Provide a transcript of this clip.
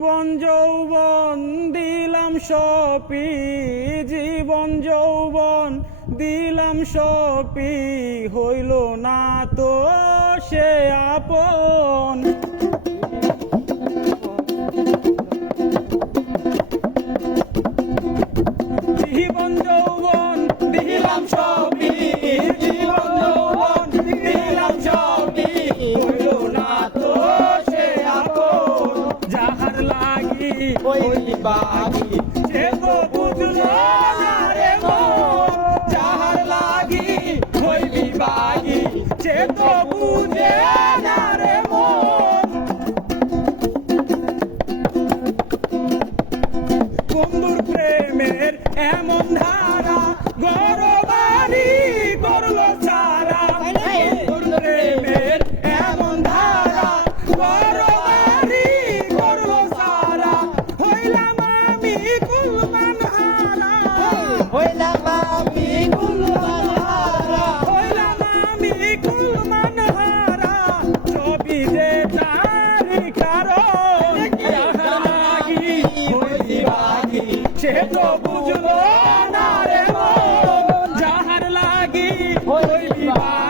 জীবন যৌবন দিলাম সপি, জীবন যৌবন দিলাম সপি, হইল না তো সে আপন। জীবন যৌবন দিলাম সপি, জীবন যৌবন দিলাম সপি, হইল না তো সে আপন। যাহার লাগি হইলি বাগি সে তো বুঝলো না রে মন, যাহার লাগি হইলি বাগি সে তো বুঝে না রে মন। বন্ধুর প্রেমের এমন ধারা গরবারি করলো সারা, বন্ধুর প্রেমের এমন ধারা গরবারি করলো সারা, হইলাম আমি কুলমান হারা, হইলাম আমি কুলমান হারা হইলাম আমি কুলমান হারা, সবই যে তারি কারণ। যাহার লাগি হইলি বাগি সে তো বুঝলো না রে মন, যাহার লাগি হইলি বাগি